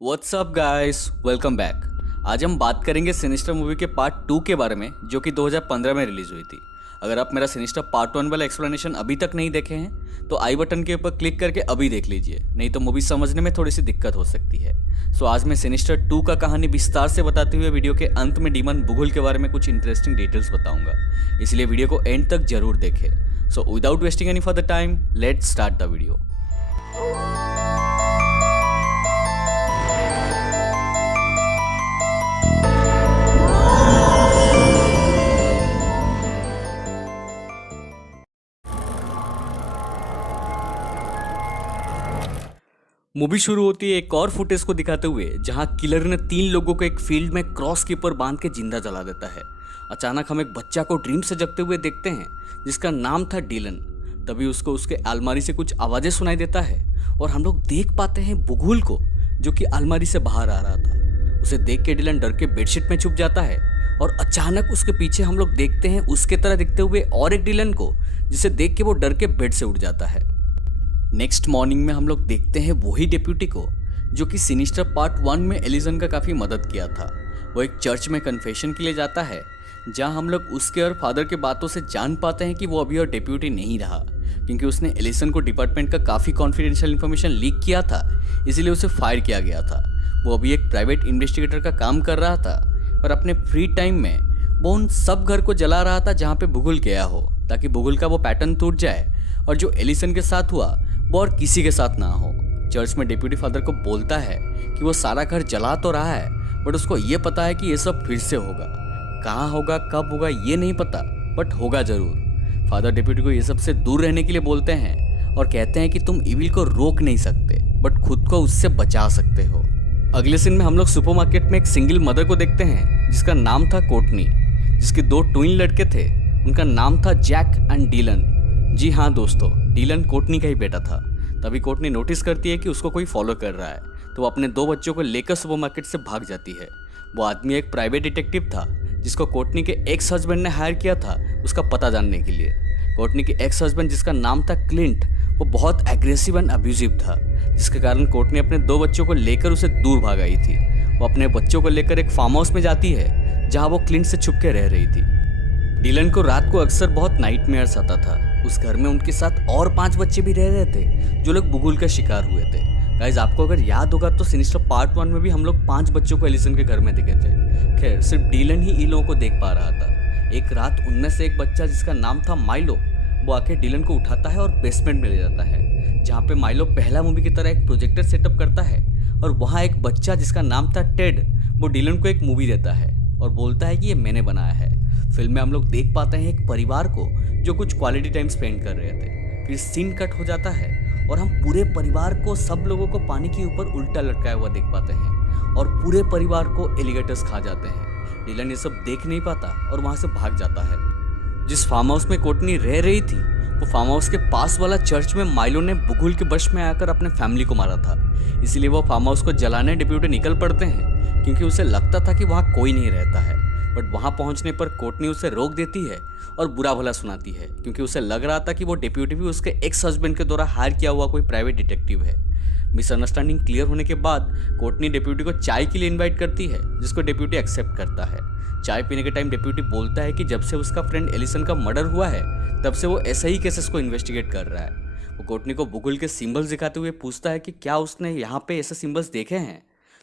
What's up guys, welcome back. आज हम बात करेंगे सिनिस्टर मूवी के पार्ट 2 के बारे में, जो कि 2015 में रिलीज हुई थी। अगर आप मेरा सिनिस्टर पार्ट 1 वाला एक्सप्लेनेशन अभी तक नहीं देखे हैं तो आई बटन के ऊपर क्लिक करके अभी देख लीजिए, नहीं तो मूवी समझने में थोड़ी सी दिक्कत हो सकती है। सो आज मैं सिनिस्टर 2 का कहानी विस्तार से बताते हुए वीडियो के अंत में डीमन बुगुल के बारे में कुछ इंटरेस्टिंग डिटेल्स बताऊंगा, इसलिए वीडियो को एंड तक जरूर देखें। So without wasting any further time, let's start the video. Movie शुरू होती है एक और फुटेज को दिखाते हुए, जहां किलर ने 3 लोगों को एक फील्ड में क्रॉस के ऊपर बांध के जिंदा जला देता है। अचानक हम एक बच्चा को ड्रीम से जगते हुए देखते हैं जिसका नाम था डीलन। तभी उसको उसके अलमारी से कुछ आवाजें सुनाई देता है और हम लोग देख पाते हैं बुगुल को, जो कि अलमारी से बाहर आ रहा था। उसे देख के डीलन डर के बेडशीट में छुप जाता है और अचानक उसके पीछे हम लोग देखते हैं उसके तरह दिखते हुए और एक डीलन को, जिसे देख के वो डर के बेड से उठ जाता है। नेक्स्ट मॉर्निंग में हम लोग देखते हैं वही डेप्यूटी को जो कि सिनिस्टर पार्ट 1 में एलिसन का काफ़ी मदद किया था। वो एक चर्च में कन्फेशन के लिए जाता है, जहां हम लोग उसके और फादर के बातों से जान पाते हैं कि वो अभी और डेप्यूटी नहीं रहा, क्योंकि उसने एलिसन को डिपार्टमेंट का काफ़ी कॉन्फिडेंशियल इन्फॉर्मेशन लीक किया था, इसीलिए उसे फायर किया गया था। वो अभी एक प्राइवेट इन्वेस्टिगेटर का काम कर रहा था और अपने फ्री टाइम में वो उन सब घर को जला रहा था जहाँ पे बुगुल गया हो, ताकि बुगुल का वो पैटर्न टूट जाए और जो एलिसन के साथ हुआ वो और किसी के साथ ना हो। चर्च में डेप्यूटी फादर को बोलता है कि वो सारा घर जला तो रहा है, बट उसको ये पता है कि ये सब फिर से होगा। कहाँ होगा, कब होगा, ये नहीं पता, बट होगा जरूर। फादर डेप्यूटी को ये सब से दूर रहने के लिए बोलते हैं और कहते हैं कि तुम इविल को रोक नहीं सकते, बट खुद को उससे बचा सकते हो। अगले सीन में हम लोग सुपरमार्केट में एक सिंगल मदर को देखते हैं जिसका नाम था कोर्टनी, जिसके 2 ट्विन लड़के थे। उनका नाम था जैक एंड डीलन। जी हाँ दोस्तों, डीलन कोर्टनी का ही बेटा था। तभी कोर्टनी नोटिस करती है कि उसको कोई फॉलो कर रहा है, तो वो अपने 2 बच्चों को लेकर सुपरमार्केट से भाग जाती है। वो आदमी एक प्राइवेट डिटेक्टिव था जिसको कोर्टनी के एक्स हस्बैंड ने हायर किया था उसका पता जानने के लिए। कोर्टनी के एक्स हस्बैंड, जिसका नाम था क्लिंट, वो बहुत एग्रेसिव एंड अब्यूजिव था, जिसके कारण कोर्टनी अपने 2 बच्चों को लेकर उसे दूर भाग आई थी। वो अपने बच्चों को लेकर एक फार्म हाउस में जाती है जहाँ वो क्लिंट से छुप के रह रही थी। डीलन को रात को अक्सर बहुत नाइटमेयर्स आता था। उस घर में उनके साथ और 5 बच्चे भी रह रहे थे जो लोग बुगुल का शिकार हुए थे। गाइज, आपको अगर याद होगा तो सिनिस्टर पार्ट 1 में भी हम लोग 5 बच्चों को एलिसन के घर में देखे थे। खैर, सिर्फ डीलन ही इन लोगों को देख पा रहा था। एक रात उनमें से एक बच्चा जिसका नाम था माइलो, वो आके डीलन को उठाता है और बेसमेंट में ले जाता है, जहाँ पे माइलो पहला मूवी की तरह एक प्रोजेक्टर सेटअप करता है। और वहाँ एक बच्चा जिसका नाम था टेड, वो डीलन को एक मूवी देता है और बोलता है कि ये मैंने बनाया है। फिल्म में हम लोग देख पाते हैं एक परिवार को जो कुछ क्वालिटी टाइम स्पेंड कर रहे थे। फिर सीन कट हो जाता है और हम पूरे परिवार को, सब लोगों को पानी के ऊपर उल्टा लटकाया हुआ देख पाते हैं और पूरे परिवार को एलिगेटर्स खा जाते हैं। डीलन ये सब देख नहीं पाता और वहां से भाग जाता है। जिस फार्म हाउस में कोर्टनी रह रही थी, वो फार्म हाउस के पास वाला चर्च में माइलो ने बुगुल के वश में आकर अपने फैमिली को मारा था। इसलिए वो फार्म हाउस को जलाने डेप्यूटी निकल पड़ते हैं, क्योंकि उसे लगता था कि वहाँ कोई नहीं रहता है। बट वहाँ पहुँचने पर कोर्टनी उसे रोक देती है और बुरा भला सुनाती है, क्योंकि उसे लग रहा था कि वो डेप्यूटी भी उसके एक्स हस्बैंड के द्वारा हायर किया हुआ कोई प्राइवेट डिटेक्टिव है। मिसअंडरस्टैंडिंग क्लियर होने के बाद कोर्टनी डेप्यूटी को चाय के लिए इनवाइट करती है, जिसको डेप्यूटी एक्सेप्ट करता है। चाय पीने के टाइम डेप्यूटी बोलता है कि जब से उसका फ्रेंड एलिसन का मर्डर हुआ है, तब से वो ऐसे ही केसेस को इन्वेस्टिगेट कर रहा है। वो कोर्टनी को बुगुल के सिंबल्स दिखाते हुए पूछता है कि क्या उसने यहाँ पे ऐसे सिंबल्स देखे हैं,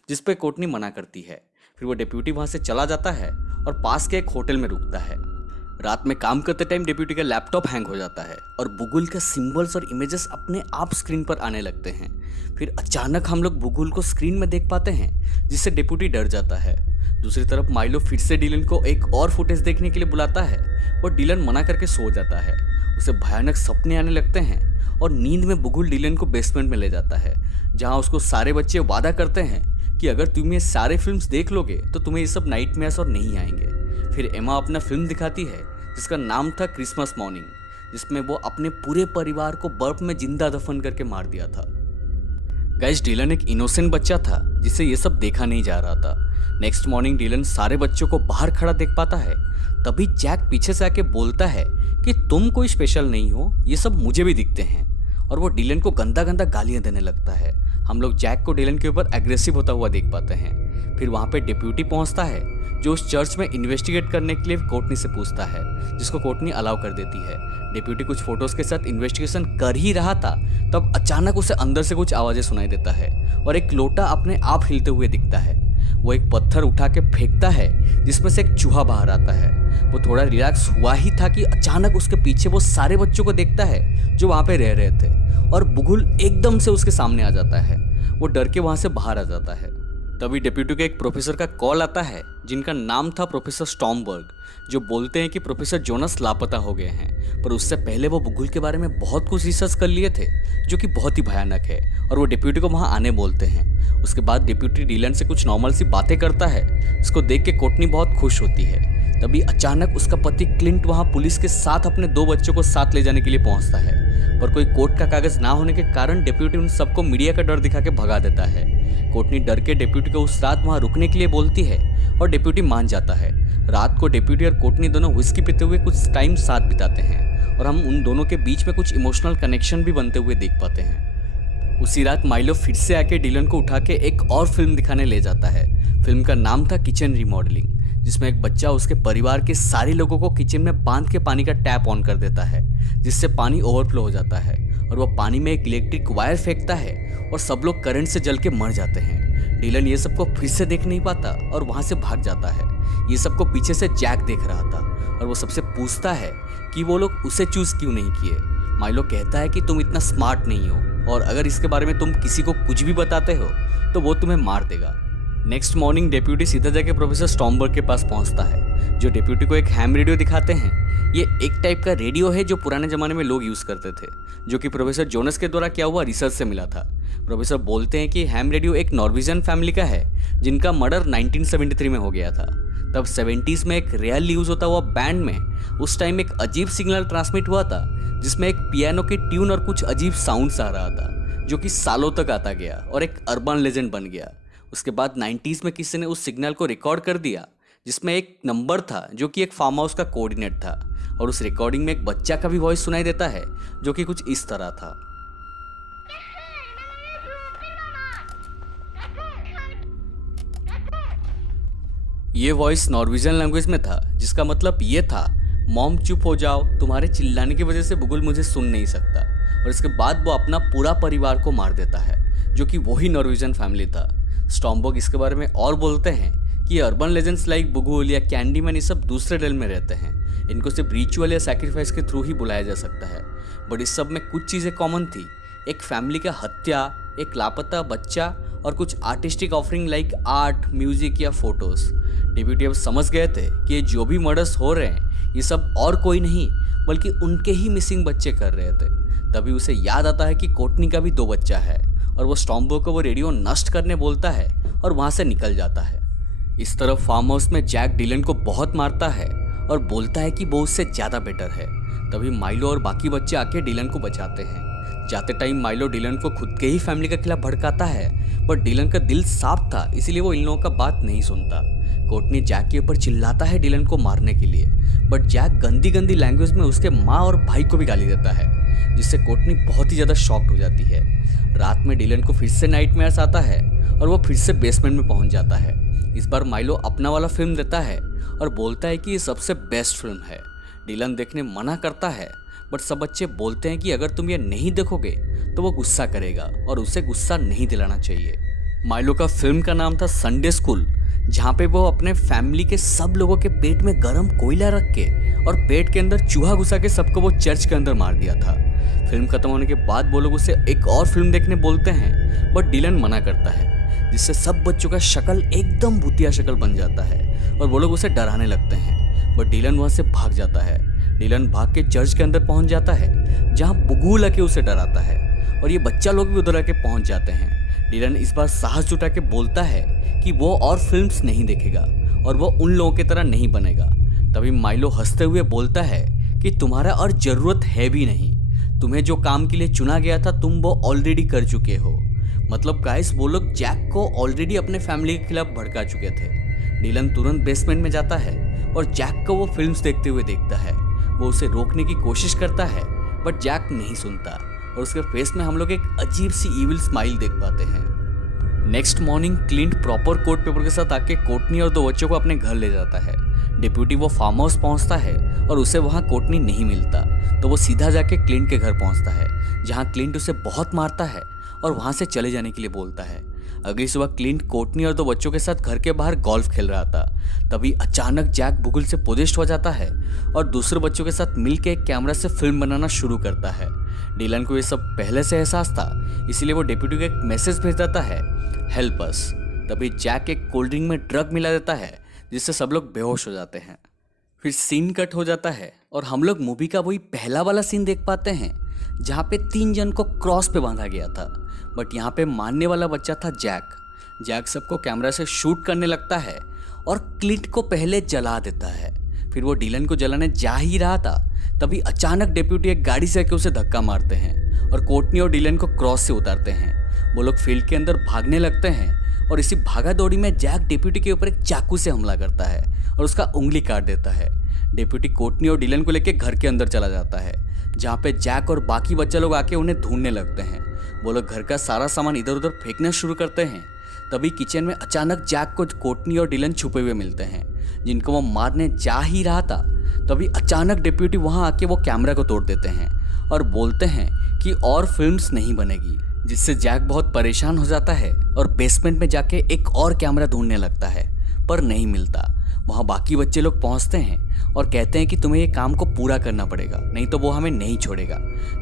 जिस पे कोर्टनी मना करती है। फिर वो डेप्यूटी वहाँ से चला जाता है और पास के एक होटल में रुकता है। रात में काम करते टाइम डेप्यूटी का लैपटॉप हैंग हो जाता है और बुगुल के सिंबल्स और इमेजेस अपने आप स्क्रीन पर आने लगते हैं। फिर अचानक हम लोग बुगुल को स्क्रीन में देख पाते हैं, जिससे डेप्यूटी डर जाता है। दूसरी तरफ माइलो फिर से डीलन को एक और फुटेज देखने के लिए बुलाता है और डीलन मना करके सो जाता है। उसे भयानक सपने आने लगते हैं और नींद में बुगुल डीलन को बेसमेंट में ले जाता है, जहाँ उसको सारे बच्चे वादा करते हैं कि अगर तुम ये सारे फिल्म्स देख लोगे तो तुम्हें ये सब नाइटमेयर्स और नहीं आएंगे। फिर एमा अपना फिल्म दिखाती है जिसका नाम था क्रिसमस मॉर्निंग, जिसमें वो अपने पूरे परिवार को बर्फ में जिंदा दफन करके मार दिया था। गाइस, डीलन एक इनोसेंट बच्चा था जिसे ये सब देखा नहीं जा रहा था। नेक्स्ट मॉर्निंग डीलन सारे बच्चों को बाहर खड़ा देख पाता है। तभी जैक पीछे से आके बोलता है कि तुम कोई स्पेशल नहीं हो, ये सब मुझे भी दिखते हैं। और वो डीलन को गंदा गंदा गालियां देने लगता है। हम लोग जैक को डिलन के ऊपर एग्रेसिव होता हुआ देख पाते हैं। फिर वहाँ पे डिप्यूटी पहुँचता है जो उस चर्च में इन्वेस्टिगेट करने के लिए कोर्टनी से पूछता है, जिसको कोर्टनी अलाउ कर देती है। डिप्यूटी कुछ फोटोज के साथ इन्वेस्टिगेशन कर ही रहा था, तब अचानक उसे अंदर से कुछ आवाज़ें सुनाई देता है और एक लोटा अपने आप हिलते हुए दिखता है। वो एक पत्थर उठा के फेंकता है जिसमें से एक चूहा बाहर आता है। वो थोड़ा रिलैक्स हुआ ही था कि अचानक उसके पीछे वो सारे बच्चों को देखता है जो वहाँ पे रह रहे थे, और बुगुल एकदम से उसके सामने आ जाता है। वो डर के वहाँ से बाहर आ जाता है। तभी डेप्यूटी के एक प्रोफेसर का कॉल आता है जिनका नाम था प्रोफेसर स्टॉर्मबर्ग, जो बोलते हैं कि प्रोफेसर जोनस लापता हो गए हैं, पर उससे पहले वो बुगुल के बारे में बहुत कुछ रिसर्च कर लिए थे जो कि बहुत ही भयानक है, और वो डेप्यूटी को वहाँ आने बोलते हैं। उसके बाद डेप्यूटी डिलन से कुछ नॉर्मल सी बातें करता है, इसको देख के कोर्टनी बहुत खुश होती है। तभी अचानक उसका पति क्लिंट वहाँ पुलिस के साथ अपने 2 बच्चों को साथ ले जाने के लिए पहुँचता है, पर कोई कोर्ट का कागज ना होने के कारण डेप्यूटी उन सबको मीडिया का डर दिखा के भगा देता है। कोर्टनी डर के डेप्यूटी को उस रात वहाँ रुकने के लिए बोलती है और डेप्यूटी मान जाता है। रात को डेप्यूटी और कोर्टनी दोनों व्हिस्की पीते हुए कुछ टाइम साथ बिताते हैं, और हम उन दोनों के बीच में कुछ इमोशनल कनेक्शन भी बनते हुए देख पाते हैं। उसी रात माइलो फिर से आके डिलन को उठा के एक और फिल्म दिखाने ले जाता है। फिल्म का नाम था किचन रिमॉडलिंग, जिसमें एक बच्चा उसके परिवार के सारे लोगों को किचन में बांध के पानी का टैप ऑन कर देता है, जिससे पानी ओवरफ्लो हो जाता है, और वह पानी में एक इलेक्ट्रिक वायर फेंकता है और सब लोग करंट से जल के मर जाते हैं। डिलन ये सबको फिर से देख नहीं पाता और वहाँ से भाग जाता है। ये सबको पीछे से जैक देख रहा था और वो सबसे पूछता है कि वो लोग उसे चूज क्यों नहीं किए। माइलो कहता है कि तुम इतना स्मार्ट नहीं हो, और अगर इसके बारे में तुम किसी को कुछ भी बताते हो तो वो तुम्हें मार देगा। नेक्स्ट मॉर्निंग डेप्यूटी सीधा जाके प्रोफेसर स्टॉर्मबर्ग के पास पहुंचता है, जो डेप्यूटी को एक हैम रेडियो दिखाते हैं। ये एक टाइप का रेडियो है जो पुराने ज़माने में लोग यूज़ करते थे, जो कि प्रोफेसर जोनस के द्वारा किया हुआ रिसर्च से मिला था। प्रोफेसर बोलते हैं कि हैम रेडियो एक नॉर्वेजियन फैमिली का है जिनका मर्डर 1973 में हो गया था। तब 70s में एक रियल यूज़ होता हुआ बैंड में उस टाइम एक अजीब सिग्नल ट्रांसमिट हुआ था, जिसमें एक पियानो की ट्यून और कुछ अजीब साउंड्स आ रहा था, जो कि सालों तक आता गया और एक अर्बन लेजेंड बन गया। उसके बाद 90s में किसी ने उस सिग्नल को रिकॉर्ड कर दिया, जिसमें एक नंबर था जो कि एक फार्म हाउस का कोऑर्डिनेट था, और उस रिकॉर्डिंग में एक बच्चा का भी वॉइस सुनाई देता है जो कि कुछ इस तरह था। ये वॉइस नॉर्वेजियन लैंग्वेज में था, जिसका मतलब ये था, मॉम चुप हो जाओ, तुम्हारे चिल्लाने की वजह से बुगुल मुझे सुन नहीं सकता। और इसके बाद वो अपना पूरा परिवार को मार देता है, जो कि वही नॉर्वेजियन फैमिली था। स्टॉर्मबर्ग इसके बारे में और बोलते हैं कि अर्बन लेजेंड्स लाइक बुगुल या कैंडीमैन ये सब दूसरे डेल में रहते हैं, इनको सिर्फ रिचुअल या सैक्रिफाइस के थ्रू ही बुलाया जा सकता है। बट इस सब में कुछ चीज़ें कॉमन थी, एक फैमिली का हत्या, एक लापता बच्चा, और कुछ artistic offering like art, music या फोटोज। डेप्यूटी अब समझ गए थे कि ये जो भी मर्डर्स हो रहे हैं ये सब और कोई नहीं बल्कि उनके ही मिसिंग बच्चे कर रहे थे। तभी उसे याद आता है कि कोर्टनी का भी 2 बच्चा है, और वो स्टॉर्मबर्ग को वो रेडियो नष्ट करने बोलता है और वहाँ से निकल जाता है। इस तरफ फार्म हाउस में जैक डिलन को बहुत मारता है और बोलता है कि वो उससे ज़्यादा बेटर है। तभी माइलो और बाकी बच्चे आके डिलन को बचाते हैं। जाते टाइम माइलो डिलन को खुद के ही फैमिली के खिलाफ भड़काता है, बट डिलन का दिल साफ था, इसीलिए वो इन लोगों का बात नहीं सुनता। कोर्टनी जैक के ऊपर चिल्लाता है डिलन को मारने के लिए, बट जैक गंदी गंदी लैंग्वेज में उसके माँ और भाई को भी गाली देता है, जिससे कोर्टनी बहुत ही ज़्यादा शॉक्ड हो जाती है। रात में डिलन को फिर से नाइटमेयर्स आता है और वो फिर से बेसमेंट में पहुंच जाता है। इस बार माइलो अपना वाला फिल्म देता है और बोलता है कि ये सबसे बेस्ट फिल्म है। डिलन देखने मना करता है, बट सब बच्चे बोलते हैं कि अगर तुम ये नहीं देखोगे तो वो गुस्सा करेगा और उसे गुस्सा नहीं दिलाना चाहिए। माइलो का फिल्म का नाम था संडे स्कूल, जहाँ पे वो अपने फैमिली के सब लोगों के पेट में गर्म कोयला रख के और पेट के अंदर चूहा घुसा के सबको वो चर्च के अंदर मार दिया था। फिल्म खत्म होने के बाद वो लोग उसे एक और फिल्म देखने बोलते हैं, बट डिलन मना करता है, जिससे सब बच्चों का शक्ल एकदम भूतिया शक्ल बन जाता है और वो लोग उसे डराने लगते हैं। बट डिलन वहाँ से भाग जाता है। डिलन भाग के चर्च के अंदर पहुँच जाता है, जहाँ बुगुल आके उसे डराता है, और ये बच्चा लोग भी उधर आके पहुँच जाते हैं। डिलन इस बार साहस जुटा के बोलता है कि वो और फिल्म्स नहीं देखेगा और वो उन लोगों की तरह नहीं बनेगा। तभी माइलो हंसते हुए बोलता है कि तुम्हारा और ज़रूरत है भी नहीं, तुम्हें जो काम के लिए चुना गया था तुम वो ऑलरेडी कर चुके हो। मतलब गाइस, वो लोग जैक को ऑलरेडी अपने फैमिली के खिलाफ भड़का चुके थे। डिलन तुरंत बेसमेंट में जाता है और जैक को वो फिल्म्स देखते हुए देखता है। वो उसे रोकने की कोशिश करता है, बट जैक नहीं सुनता। वो डिलन को और उसके फेस में हम लोग एक अजीब सी इविल स्माइल देख पाते हैं। Next morning Clint proper court paper के साथ आके कोर्टनी और 2 बच्चों को अपने घर ले जाता है। डिप्यूटी वो फार्म हाउस पहुंचता है और उसे वहां कोर्टनी नहीं मिलता, तो वो सीधा जाके क्लिंट के घर पहुंचता है, जहां क्लिंट उसे बहुत मारता है और वहां से चले जाने के लिए बोलता है। अगली सुबह क्लिंट कोर्टनी और 2 बच्चों के साथ घर के बाहर गोल्फ खेल रहा था। तभी अचानक जैक बुगुल से पोजेस्ट हो जाता है और दूसरे बच्चों के साथ मिलकर एक कैमरा से फिल्म बनाना शुरू करता है। डिलन को ये सब पहले से एहसास था, इसीलिए वो डिप्यूटी को एक मैसेज भेज देता है, हेल्प अस। तभी जैक एक कोल्ड ड्रिंक में ड्रग मिला देता है, जिससे सब लोग बेहोश हो जाते हैं। फिर सीन कट हो जाता है और हम लोग मूवी का वही पहला वाला सीन देख पाते हैं, जहाँ पे 3 जन को क्रॉस पे बांधा गया था। बट यहाँ पे मारने वाला बच्चा था जैक सबको कैमरा से शूट करने लगता है और क्लिंट को पहले जला देता है। फिर वो डिलन को जलाने जा ही रहा था, तभी अचानक डिप्यूटी एक गाड़ी से आके उसे धक्का मारते हैं और कोर्टनी और डिलन को क्रॉस से उतारते हैं। वो लोग फील्ड के अंदर भागने लगते हैं और इसी भागा दौड़ी में जैक डिप्यूटी के ऊपर एक चाकू से हमला करता है और उसका उंगली काट देता है। डिप्यूटी कोर्टनी और डिलन को लेकर घर के अंदर चला जाता है, जहाँ पे जैक और बाकी बच्चे लोग आके उन्हें ढूंढने लगते हैं। वो लोग घर का सारा सामान इधर उधर फेंकना शुरू करते हैं। तभी किचन में अचानक जैक को कोर्टनी और डिलन छुपे हुए मिलते हैं, जिनको वो मारने जा ही रहा था। तभी अचानक डिप्यूटी वहां आके वो कैमरा को तोड़ देते हैं और बोलते हैं कि और फिल्म्स नहीं बनेगी, जिससे जैक बहुत परेशान हो जाता है और बेसमेंट में जाके एक और कैमरा ढूंढने लगता है, पर नहीं मिलता। वहाँ बाकी बच्चे लोग पहुँचते हैं और कहते हैं कि तुम्हें ये काम को पूरा करना पड़ेगा, नहीं तो वो हमें नहीं छोड़ेगा।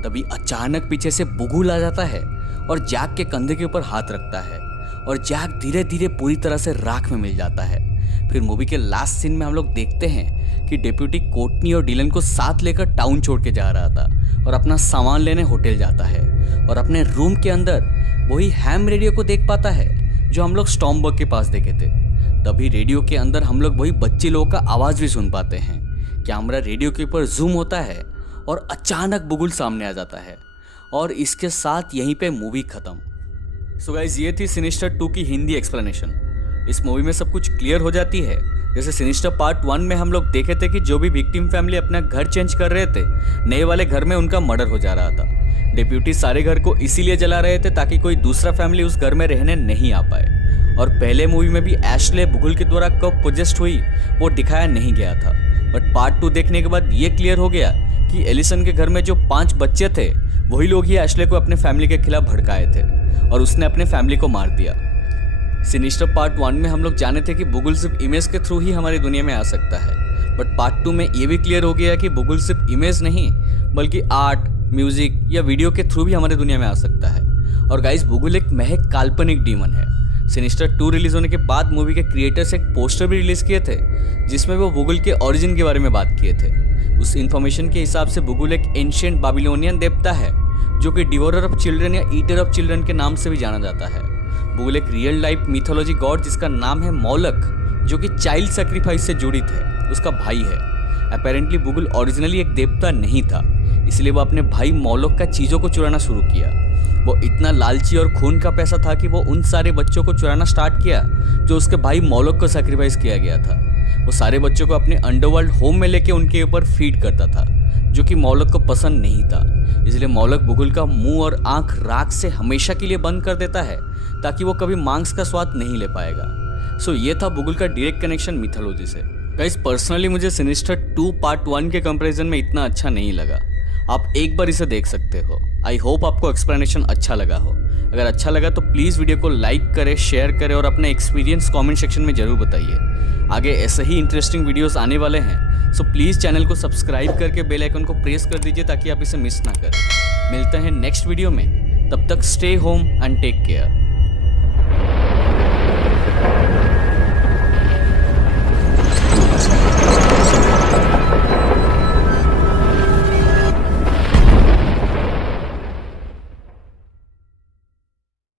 तभी अचानक पीछे से बुगुल आ जाता है और जैक के कंधे के ऊपर हाथ रखता है और जैक धीरे धीरे पूरी तरह से राख में मिल जाता है। फिर मूवी के लास्ट सीन में हम लोग देखते हैं कि डिप्यूटी कोर्टनी और डिलन को साथ लेकर टाउन छोड़ के जा रहा था और अपना सामान लेने होटल जाता है और अपने रूम के अंदर वही हैम रेडियो को देख पाता है जो हम लोग स्टॉर्मबर्ग के पास देखे थे। तभी रेडियो के अंदर हम लोग वही बच्चे लोगों का आवाज़ भी सुन पाते हैं। कैमरा रेडियो के ऊपर जूम होता है और अचानक बुगुल सामने आ जाता है और इसके साथ यहीं पे मूवी खत्म। सो गाइस, ये थी सिनिस्टर 2 की हिंदी एक्सप्लेनेशन। इस मूवी में सब कुछ क्लियर हो जाती है। जैसे सिनिस्टर पार्ट 1 में हम लोग देखे थे कि जो भी विक्टिम फैमिली अपना घर चेंज कर रहे थे, नए वाले घर में उनका मर्डर हो जा रहा था। डिप्यूटी सारे घर को इसीलिए जला रहे थे ताकि कोई दूसरा फैमिली उस घर में रहने नहीं आ पाए। और पहले मूवी में भी एश्ले बुगुल के द्वारा कब पोजेस्ट हुई वो दिखाया नहीं गया था। बट पार्ट 2 देखने के बाद ये क्लियर हो गया कि एलिसन के घर में जो 5 बच्चे थे वही लोग ही एश्ले को अपने फैमिली के खिलाफ भड़काए थे और उसने अपने फैमिली को मार दिया। सिनिस्टर पार्ट 1 में हम लोग जाने थे कि बुगुल सिर्फ इमेज के थ्रू ही हमारी दुनिया में आ सकता है। बट पार्ट 2 में ये भी क्लियर हो गया कि बुगुल सिर्फ इमेज नहीं बल्कि आर्ट, म्यूजिक या वीडियो के थ्रू भी हमारी दुनिया में आ सकता है। और गाइस, बुगुल एक महज काल्पनिक डीमन है। सिनिस्टर 2 रिलीज होने के बाद मूवी के क्रिएटर्स एक पोस्टर भी रिलीज किए थे, जिसमें वो बुगुल के ओरिजिन के बारे में बात किए थे। उस इन्फॉर्मेशन के हिसाब से बुगुल एक एंशिएंट बाबिलोनियन देवता है जो कि डिवोरर ऑफ चिल्ड्रन या ईटर ऑफ चिल्ड्रन के नाम से भी जाना जाता है। बुगुल एक रियल लाइफ मिथोलॉजी गॉड जिसका नाम है मोलक, जो कि चाइल्ड सैक्रिफाइस से जुड़ित है, उसका भाई है। अपेरेंटली बुगुल ओरिजिनली एक देवता नहीं था, इसलिए वो अपने भाई मोलक का चीज़ों को चुराना शुरू किया। वो इतना लालची और खून का पैसा था कि वो उन सारे बच्चों को चुराना स्टार्ट किया जो उसके भाई मोलक को सैक्रिफाइस किया गया था। वो सारे बच्चों को अपने अंडरवर्ल्ड होम में लेके उनके ऊपर फीड करता था, जो कि मोलक को पसंद नहीं था। इसलिए मोलक बुगुल का मुंह और आंख राख से हमेशा के लिए बंद कर देता है ताकि वो कभी मांस का स्वाद नहीं ले पाएगा। सो ये था बुगुल का डायरेक्ट कनेक्शन मिथोलॉजी से। गाइस, पर्सनली मुझे सिनिस्टर 2 पार्ट 1 के कंपैरिजन में इतना अच्छा नहीं लगा। आप एक बार इसे देख सकते हो। आई होप आपको एक्सप्लेनेशन अच्छा लगा हो। अगर अच्छा लगा तो प्लीज़ वीडियो को लाइक करें, शेयर करें और अपने एक्सपीरियंस कमेंट सेक्शन में ज़रूर बताइए। आगे ऐसे ही इंटरेस्टिंग वीडियोस आने वाले हैं, सो प्लीज़ चैनल को सब्सक्राइब करके बेल आइकन को प्रेस कर दीजिए ताकि आप इसे मिस ना करें। मिलते हैं नेक्स्ट वीडियो में, तब तक stay home and take care.